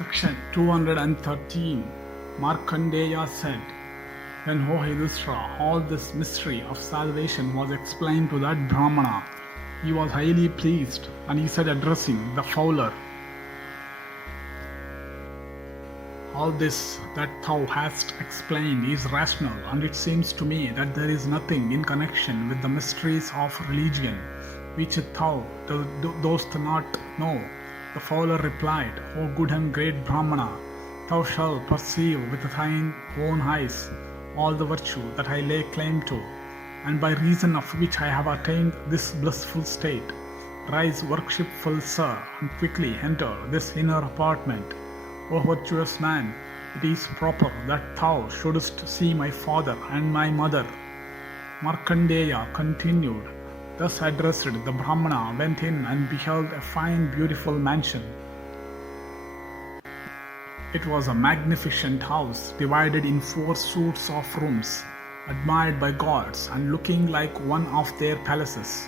Section 213. Markandeya said, When O Yudhishthira, all this mystery of salvation was explained to that Brahmana, he was highly pleased, and he said, addressing the fowler, All this that thou hast explained is rational, and it seems to me that there is nothing in connection with the mysteries of religion which thou dost not know. The fowler replied, O good and great Brahmana, thou shalt perceive with thine own eyes all the virtue that I lay claim to, and by reason of which I have attained this blissful state. Rise, worshipful sir, and quickly enter this inner apartment. O virtuous man, it is proper that thou shouldst see my father and my mother. Markandeya continued. Thus addressed, the Brahmana went in and beheld a fine, beautiful mansion. It was a magnificent house divided in 4 suites of rooms, admired by gods and looking like one of their palaces.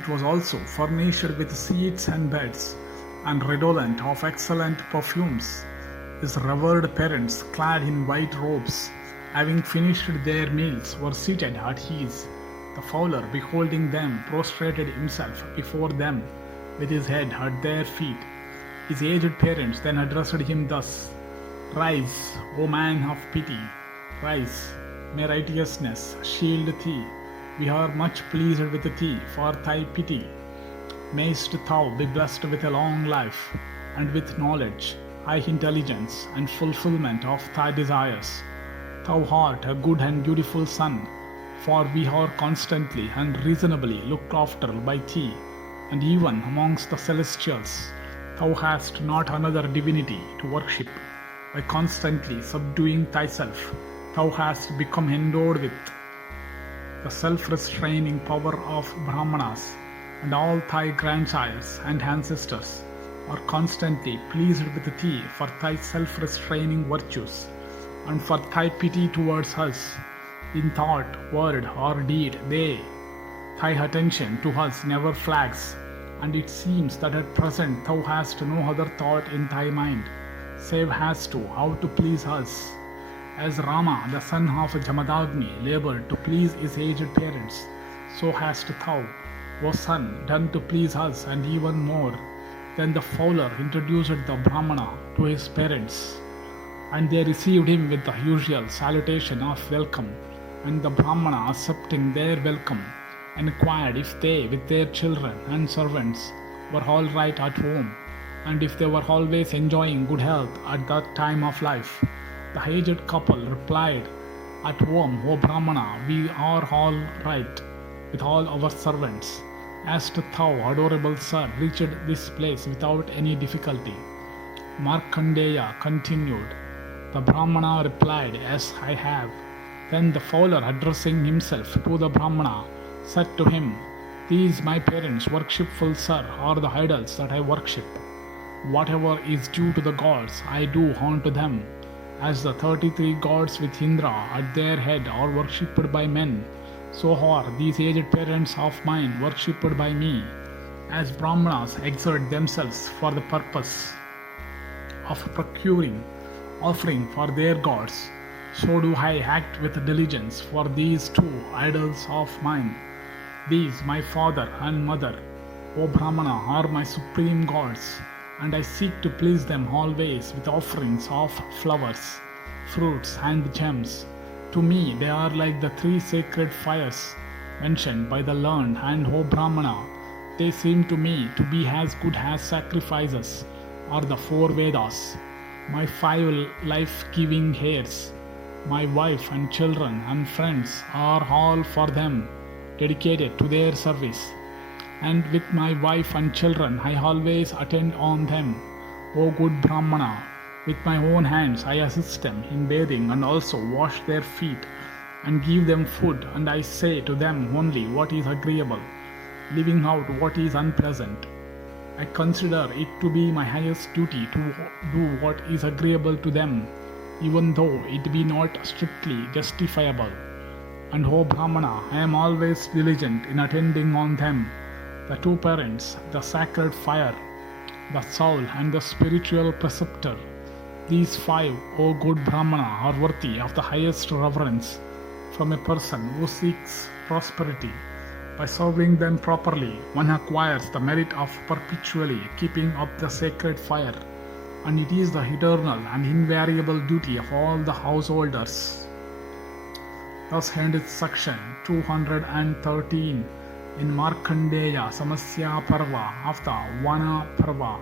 It was also furnished with seats and beds, and redolent of excellent perfumes. His revered parents, clad in white robes, having finished their meals, were seated at ease. The fowler, beholding them, prostrated himself before them with his head at their feet. His aged parents then addressed him thus, Rise, O man of pity, rise, may righteousness shield thee. We are much pleased with thee for thy pity. Mayst thou be blessed with a long life, and with knowledge, high intelligence, and fulfillment of thy desires. Thou art a good and beautiful son, for we are constantly and reasonably looked after by thee, and even amongst the celestials thou hast not another divinity to worship. By constantly subduing thyself, thou hast become endowed with the self-restraining power of Brahmanas, and all thy grandsires and ancestors are constantly pleased with thee for thy self-restraining virtues, and for thy pity towards us. In thought, word, or deed, thy attention to us never flags, and it seems that at present thou hast no other thought in thy mind, save as to how to please us. As Rama, the son of Jamadagni, labored to please his aged parents, so hast thou, O son, done to please us, and even more. Then the fowler introduced the Brahmana to his parents, and they received him with the usual salutation of welcome. And the Brahmana, accepting their welcome, inquired if they, with their children and servants, were all right at home, and if they were always enjoying good health at that time of life. The aged couple replied, At home, O Brahmana, we are all right with all our servants. Hast thou, adorable sir, reached this place without any difficulty? Markandeya continued. The Brahmana replied, Yes, I have. Then the fowler, addressing himself to the Brahmana, said to him, These my parents, worshipful sir, are the idols that I worship. Whatever is due to the gods, I do unto them. As the 33 gods with Indra at their head are worshipped by men, so are these aged parents of mine worshipped by me. As Brahmanas exert themselves for the purpose of procuring offering for their gods, so do I act with diligence for these 2 idols of mine. These, my father and mother, O Brahmana, are my supreme gods, and I seek to please them always with offerings of flowers, fruits, and gems. To me they are like the 3 sacred fires mentioned by the learned, and O Brahmana, they seem to me to be as good as sacrifices or the 4 Vedas. My 5 life-giving heirs, my wife and children and friends are all for them dedicated to their service, and with my wife and children I always attend on them. O good Brahmana, with my own hands I assist them in bathing and also wash their feet and give them food, and I say to them only what is agreeable, leaving out what is unpleasant. I consider it to be my highest duty to do what is agreeable to them, even though it be not strictly justifiable. And O Brahmana, I am always diligent in attending on them, the 2 parents, the sacred fire, the soul, and the spiritual preceptor, These 5, O good Brahmana, are worthy of the highest reverence from a person who seeks prosperity. By serving them properly, one acquires the merit of perpetually keeping up the sacred fire, and it is the eternal and invariable duty of all the householders. Thus ended section 213 in Markandeya-Samasya Parva of the Vana Parva.